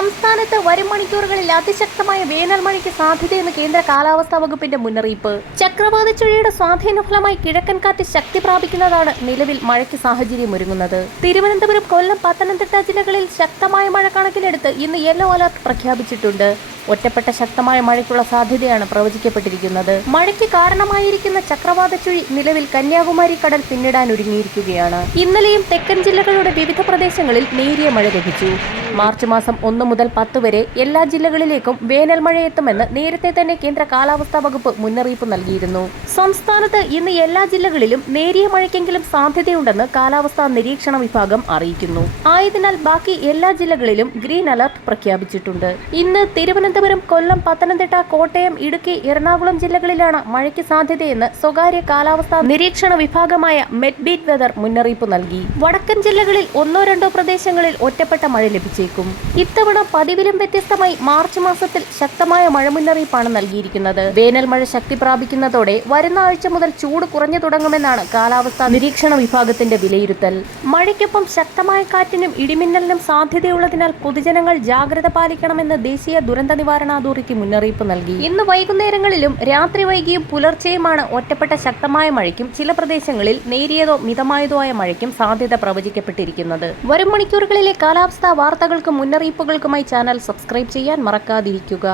സംസ്ഥാനത്ത് വരും മണിക്കൂറുകളിൽ അതിശക്തമായ വേനൽ മഴയ്ക്ക് സാധ്യതയെന്ന് കേന്ദ്ര കാലാവസ്ഥാ വകുപ്പിന്റെ മുന്നറിയിപ്പ്. ചക്രവാത ചുഴിയുടെ സ്വാധീന ഫലമായി കിഴക്കൻ കാറ്റ് ശക്തി പ്രാപിക്കുന്നതാണ് നിലവിൽ മഴയ്ക്ക് സാഹചര്യം ഒരുങ്ങുന്നത് തിരുവനന്തപുരം കൊല്ലം പത്തനംതിട്ട ജില്ലകളിൽ ശക്തമായ മഴ കണക്കിലെടുത്ത് ഇന്ന് യെല്ലോ അലർട്ട് പ്രഖ്യാപിച്ചിട്ടുണ്ട്. ഒറ്റപ്പെട്ട ശക്തമായ മഴയ്ക്കുള്ള സാധ്യതയാണ് പ്രവചിക്കപ്പെട്ടിരിക്കുന്നത്. മഴയ്ക്ക് കാരണമായിരിക്കുന്ന ചക്രവാത ചുഴി നിലവിൽ കന്യാകുമാരി കടൽ പിന്നിടാൻ ഒരുങ്ങിയിരിക്കുകയാണ് ഇന്നലെയും തെക്കൻ ജില്ലകളുടെ വിവിധ പ്രദേശങ്ങളിൽ നേരിയ മഴ ലഭിച്ചു. മാർച്ച് മാസം ഒന്ന് മുതൽ പത്ത് വരെ എല്ലാ ജില്ലകളിലേക്കും വേനൽ മഴയെത്തുമെന്ന് നേരത്തെ തന്നെ കേന്ദ്ര കാലാവസ്ഥാ വകുപ്പ് മുന്നറിയിപ്പ് നൽകിയിരുന്നു. സംസ്ഥാനത്ത് ഇന്ന് എല്ലാ ജില്ലകളിലും നേരിയ മഴയ്ക്കെങ്കിലും സാധ്യതയുണ്ടെന്ന് കാലാവസ്ഥാ നിരീക്ഷണ വിഭാഗം അറിയിക്കുന്നു. ആയതിനാൽ ബാക്കി എല്ലാ ജില്ലകളിലും ഗ്രീൻ അലർട്ട് പ്രഖ്യാപിച്ചിട്ടുണ്ട്. ഇന്ന് തിരുവനന്തപുരം കൊല്ലം പത്തനംതിട്ട കോട്ടയം ഇടുക്കി എറണാകുളം ജില്ലകളിലാണ് മഴയ്ക്ക് സാധ്യതയെന്ന് സ്വകാര്യ കാലാവസ്ഥാ നിരീക്ഷണ വിഭാഗമായ മെറ്റ്ബീറ്റ് വെതർ മുന്നറിയിപ്പ് നൽകി. വടക്കൻ ജില്ലകളിൽ ഒന്നോ രണ്ടോ പ്രദേശങ്ങളിൽ ഒറ്റപ്പെട്ട മഴ ലഭിച്ചേക്കും ഇത്തവണ പതിവിലും വ്യത്യസ്തമായി മാർച്ച് മാസത്തിൽ ശക്തമായ മഴ മുന്നറിയിപ്പാണ് നൽകിയിരിക്കുന്നത്. വേനൽ മഴ ശക്തി പ്രാപിക്കുന്നതോടെ വരുന്ന ആഴ്ച മുതൽ ചൂട് കുറഞ്ഞു തുടങ്ങുമെന്നാണ് കാലാവസ്ഥാ നിരീക്ഷണ വിഭാഗത്തിന്റെ വിലയിരുത്തൽ. മഴയ്ക്കൊപ്പം ശക്തമായ കാറ്റിനും ഇടിമിന്നലിനും സാധ്യതയുള്ളതിനാൽ പൊതുജനങ്ങൾ ജാഗ്രത പാലിക്കണമെന്ന് ദേശീയ ദുരന്ത നിവാരണ അതോറിറ്റി മുന്നറിയിപ്പ് നൽകി. ഇന്ന് വൈകുന്നേരങ്ങളിലും രാത്രി വൈകിയും പുലർച്ചെയുമാണ് ഒറ്റപ്പെട്ട ശക്തമായ മഴയ്ക്കും ചില പ്രദേശങ്ങളിൽ നേരിയതോ മിതമായതോ ആയ മഴയ്ക്കും സാധ്യത പ്രവചിക്കപ്പെട്ടിരിക്കുന്നത്. വരും മണിക്കൂറുകളിലെ കാലാവസ്ഥാ വാർത്തകൾക്കും മുന്നറിയിപ്പുകൾക്കുമായി ചാനൽ സബ്സ്ക്രൈബ് ചെയ്യാൻ മറക്കാതിരിക്കുക.